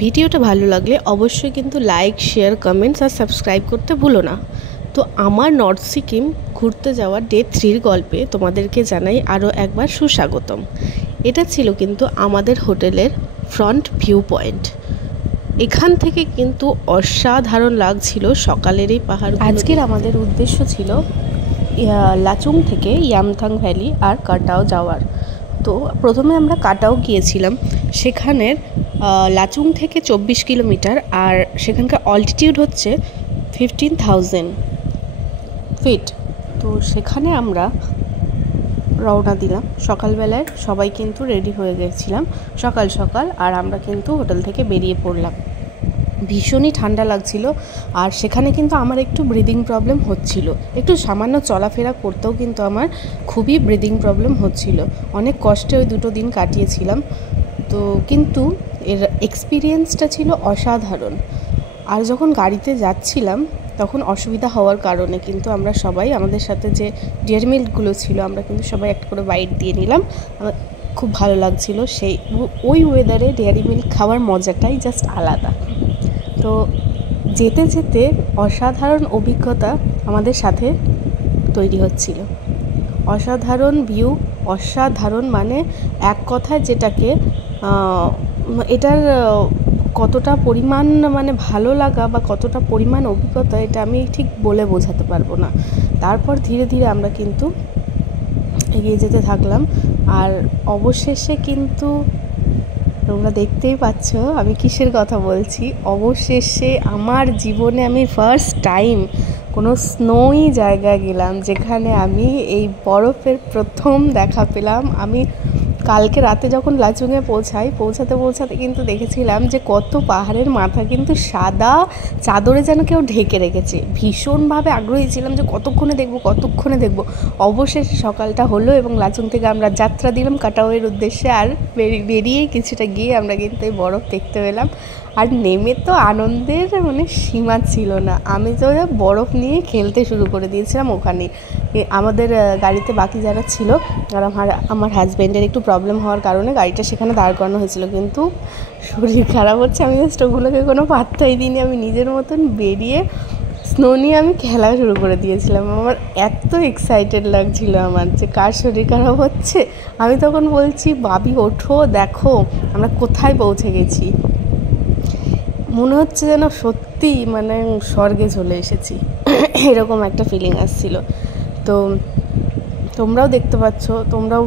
ভিডিওটা ভালো লাগলে অবশ্যই কিন্তু লাইক, শেয়ার, কমেন্টস আর সাবস্ক্রাইব করতে ভুলো না। তো আমার নর্থ সিকিম ঘুরতে যাওয়া ডে 3 গল্পে তোমাদেরকে জানাই আরও একবার সুস্বাগতম। এটা ছিল কিন্তু আমাদের হোটেলের ফ্রন্ট ভিউ পয়েন্ট। এখান থেকে কিন্তু অসাধারণ লাগছিল সকালের এই পাহাড়। আজকের আমাদের উদ্দেশ্য ছিল লাচুং থেকে ইয়ামথাং ভ্যালি আর কাটাও যাওয়ার। তো প্রথমে আমরা কাটাও গিয়েছিলাম। সেখানের লাচুং থেকে 24 কিলোমিটার, আর সেখানকার অল্টিটিউড হচ্ছে 15,000 ফিট। তো সেখানে আমরা রওনা দিলাম সকালবেলায়। সবাই কিন্তু রেডি হয়ে গেছিলাম সকাল সকাল, আর আমরা কিন্তু হোটেল থেকে বেরিয়ে পড়লাম। ভীষণই ঠান্ডা লাগছিল, আর সেখানে কিন্তু আমার একটু ব্রিদিং প্রবলেম হচ্ছিল। একটু সামান্য চলাফেরা করতেও কিন্তু আমার খুবই ব্রিদিং প্রবলেম হচ্ছিল। অনেক কষ্টে ওই 2 দিন কাটিয়েছিলাম। তো কিন্তু এর এক্সপিরিয়েন্সটা ছিল অসাধারণ। আর যখন গাড়িতে যাচ্ছিলাম তখন অসুবিধা হওয়ার কারণে কিন্তু আমরা সবাই, আমাদের সাথে যে ডেয়ারি মিল্কগুলো ছিল, আমরা কিন্তু সবাই একটা করে বাইট দিয়ে নিলাম। আমার খুব ভালো লাগছিল। ওই ওয়েদারে ডেয়ারি মিল্ক খাওয়ার মজাটাই জাস্ট আলাদা। তো যেতে যেতে অসাধারণ অভিজ্ঞতা আমাদের সাথে তৈরি হচ্ছিল। অসাধারণ ভিউ, অসাধারণ মানে এক কথায় যেটাকে এটার কতটা পরিমাণ মানে ভালো লাগা বা কতটা পরিমাণ অভিজ্ঞতা, এটা আমি ঠিক বলে বোঝাতে পারবো না। তারপর ধীরে ধীরে আমরা কিন্তু এগিয়ে যেতে থাকলাম। আর অবশেষে কিন্তু তোমরা দেখতেই পাচ্ছ আমি কিসের কথা বলছি। অবশেষে আমার জীবনে আমি ফার্স্ট টাইম কোনো স্নোই জায়গায় গেলাম, যেখানে আমি এই বরফের প্রথম দেখা পেলাম। আমি কালকে রাতে যখন লাচুংয়ে পৌঁছাতে কিন্তু দেখেছিলাম যে কত পাহাড়ের মাথা কিন্তু সাদা চাদরে যেন কেউ ঢেকে রেখেছে। ভীষণভাবে আগ্রহী ছিলাম যে কতক্ষণে দেখব। অবশেষে সকালটা হলো এবং লাচুং থেকে আমরা যাত্রা দিলাম কাটাওয়ের উদ্দেশ্যে। আর বেরিয়েই কিছুটা গিয়ে আমরা কিন্তু এই বরফ দেখতে পেলাম। আর নেমে তো আনন্দের মানে সীমা ছিল না। আমি তো বরফ নিয়ে খেলতে শুরু করে দিয়েছিলাম ওখানে। আমাদের গাড়িতে বাকি যারা ছিল, আর আমার হাজব্যান্ডের একটু প্রবলেম হওয়ার কারণে গাড়িটা সেখানে দাঁড় করানো হয়েছিল। কিন্তু শরীর খারাপ হচ্ছে, আমি জাস্ট ওগুলোকে কোনো পাত্তাই দিইনি। আমি নিজের মতন বেরিয়ে স্নো নিয়ে আমি খেলা শুরু করে দিয়েছিলাম। আমার এত এক্সাইটেড লাগছিল আমার যে কার শরীর খারাপ হচ্ছে। আমি তখন বলছি, বাবি ওঠো, দেখো আমরা কোথায় পৌঁছে গেছি। মনে হচ্ছে যেন সত্যি মানে স্বর্গে চলে এসেছি, এরকম একটা ফিলিং আসছিল। তো তোমরাও দেখতে পাচ্ছ, তোমরাও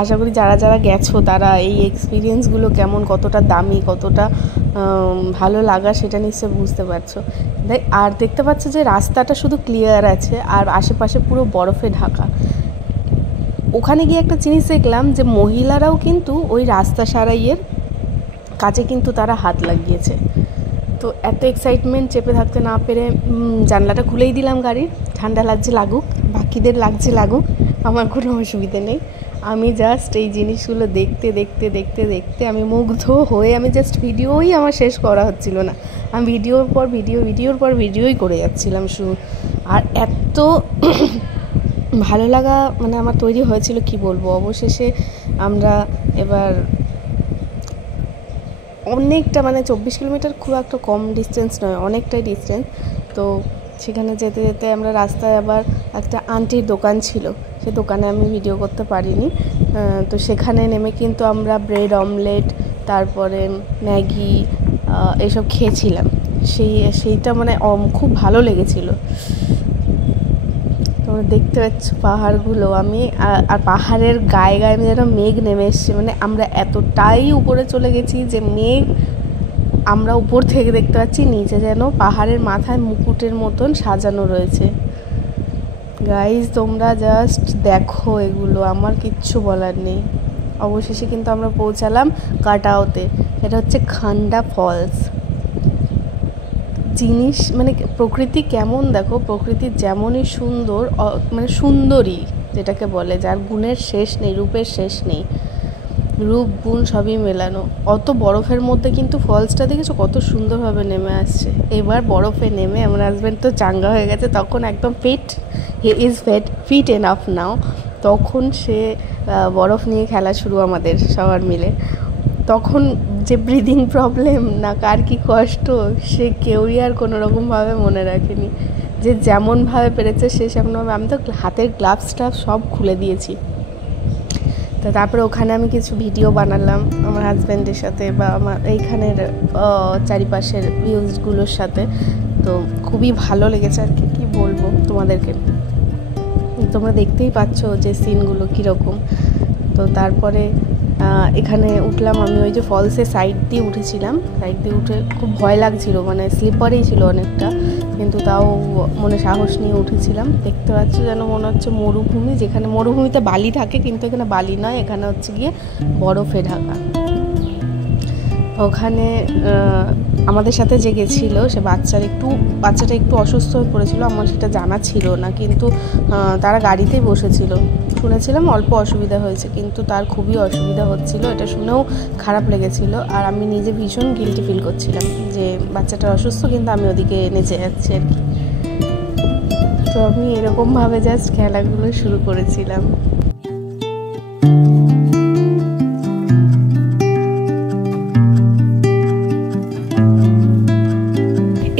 আশা করি যারা যারা গেছো তারা এই এক্সপিরিয়েন্সগুলো কেমন, কতটা দামি, কতটা ভালো লাগা সেটা নিশ্চয়ই বুঝতে পারছো। আর দেখতে পাচ্ছ যে রাস্তাটা শুধু ক্লিয়ার আছে আর আশেপাশে পুরো বরফে ঢাকা। ওখানে গিয়ে একটা জিনিস দেখলাম যে মহিলারাও কিন্তু ওই রাস্তা সারাইয়ের কাজে কিন্তু তারা হাত লাগিয়েছে। তো এত এক্সাইটমেন্ট চেপে থাকতে না পেরে জানলাটা খুলেই দিলাম গাড়ির। ঠান্ডা লাগছে লাগুক, বাকিদের লাগছে লাগুক, আমার কোনো অসুবিধে নেই। আমি জাস্ট এই জিনিসগুলো দেখতে আমি মুগ্ধ হয়ে আমি জাস্ট ভিডিওই আমার শেষ করা হচ্ছিল না। আমি ভিডিওর পর ভিডিওই করে যাচ্ছিলাম শুধু। আর এত ভালো লাগা মানে আমার তৈরি হয়েছিল কি বলবো। অবশেষে আমরা এবার অনেকটা মানে 24 কিলোমিটার খুব একটা কম ডিস্টেন্স নয়, অনেকটাই ডিস্টেন্স। তো সেখানে যেতে যেতে আমরা রাস্তায় আবার একটা আন্টির দোকান ছিল, সে দোকানে আমি ভিডিও করতে পারিনি। তো সেখানে নেমে কিন্তু আমরা ব্রেড অমলেট, তারপরে ম্যাগি এসব খেয়েছিলাম। সেইটা মানে খুব ভালো লেগেছিল। তোমরা দেখতে পাচ্ছ পাহাড়গুলো, আর পাহাড়ের গায়ে আমি যেন মেঘ নেমে এসছে। মানে আমরা এতটাই উপরে চলে গেছি যে মেঘ আমরা উপর থেকে দেখতে পাচ্ছি, নিচে যেন পাহাড়ের মাথায় মুকুটের মতন সাজানো রয়েছে। গাইজ তোমরা জাস্ট দেখো এগুলো, আমার কিচ্ছু বলার নেই। অবশেষে কিন্তু আমরা পৌঁছালাম কাটাওতে। এটা হচ্ছে খান্ডা ফলস। জিনিস মানে প্রকৃতি কেমন দেখো, প্রকৃতি যেমনই সুন্দর, মানে সুন্দরী যেটাকে বলে, যার গুণের শেষ নেই, রূপের শেষ নেই, রূপ গুণ সবই মেলানো। অত বরফের মধ্যে কিন্তু ফলসটা দেখেছো কত সুন্দরভাবে নেমে আসছে। এবার বরফে নেমে আমার হাজব্যান্ড তো চাঙ্গা হয়ে গেছে, তখন একদম হি ইজ ফিট এনাফ নাও। তখন সে বরফ নিয়ে খেলা শুরু আমাদের সবার মিলে। তখন যে ব্রিদিং প্রবলেম না কার কী কষ্ট সে কেউই আর কোনো রকমভাবে মনে রাখেনি, যে যেমনভাবে পেরেছে সে সেমনভাবে। আমি তো হাতের গ্লাভসটা সব খুলে দিয়েছি। তো তারপরে ওখানে আমি কিছু ভিডিও বানালাম আমার হাজব্যান্ডের সাথে বা আমার এইখানের চারিপাশের ভিউজগুলোর সাথে। তো খুবই ভালো লেগেছে আর কি, কী বলবো তোমাদেরকে, তোমরা দেখতেই পাচ্ছ যে সিনগুলো কীরকম। তো তারপরে এখানে উঠলাম আমি, ওই যে ফলসের সাইড দিয়ে উঠেছিলাম, সাইড দিয়ে উঠে খুব ভয় লাগছিল, মানে স্লিপারেই ছিল অনেকটা, কিন্তু তাও মনে সাহস নিয়ে উঠেছিলাম। দেখতে পাচ্ছ যেন মনে হচ্ছে মরুভূমি, যেখানে মরুভূমিতে বালি থাকে কিন্তু এখানে বালি নয়, এখানে হচ্ছে গিয়ে বরফে ঢাকা। ওখানে আমাদের সাথে যে গেছিলো সে বাচ্চাটা একটু অসুস্থ হয়ে পড়েছিল, আমার সেটা জানা ছিল না, কিন্তু তারা গাড়িতেই বসেছিল, শুনেছিলাম অল্প অসুবিধা হয়েছে, কিন্তু তার খুবই অসুবিধা হচ্ছিল, এটা শুনেও খারাপ লেগেছিল। আর আমি নিজে ভীষণ গিল্টি ফিল করছিলাম যে বাচ্চাটা অসুস্থ কিন্তু আমি ওদিকে নেচে যাচ্ছি আর কি। তো আমি এরকমভাবে জাস্ট খেলাগুলো শুরু করেছিলাম।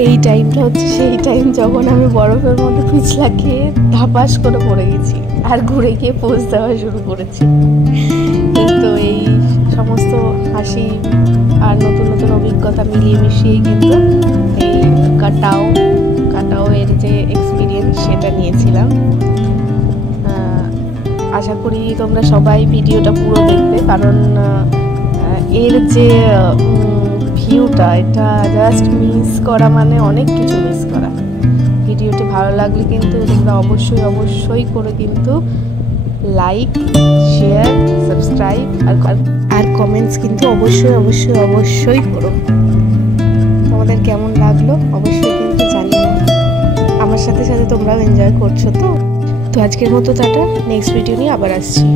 এই টাইমটা হচ্ছে সেই টাইম যখন আমি বরফের মধ্যে পিছলা খেয়ে ধাপাস করে পড়ে গেছি আর ঘুরে গিয়ে পোজ দেওয়া শুরু করেছি। তো এই সমস্ত হাসি আর নতুন নতুন অভিজ্ঞতা মিলিয়ে মিশিয়ে কিন্তু এই কাটাও এর যে এক্সপিরিয়েন্স সেটা নিয়েছিলাম। আশা করি তোমরা সবাই ভিডিওটা পুরো দেখবে, কারণ এর যে ভিউটা এটা জাস্ট মিস করা মানে অনেক কিছু মিস করা। ভিডিওটি ভালো লাগলে কিন্তু তোমরা অবশ্যই করে কিন্তু লাইক, শেয়ার, সাবস্ক্রাইব আর কমেন্টস কিন্তু অবশ্যই করো। তোমাদের কেমন লাগলো অবশ্যই কিন্তু জানিও। আমার সাথে সাথে তোমরাও এনজয় করছো তো। আজকের মতো টাটা, নেক্সট ভিডিও নিয়ে আবার আসছি।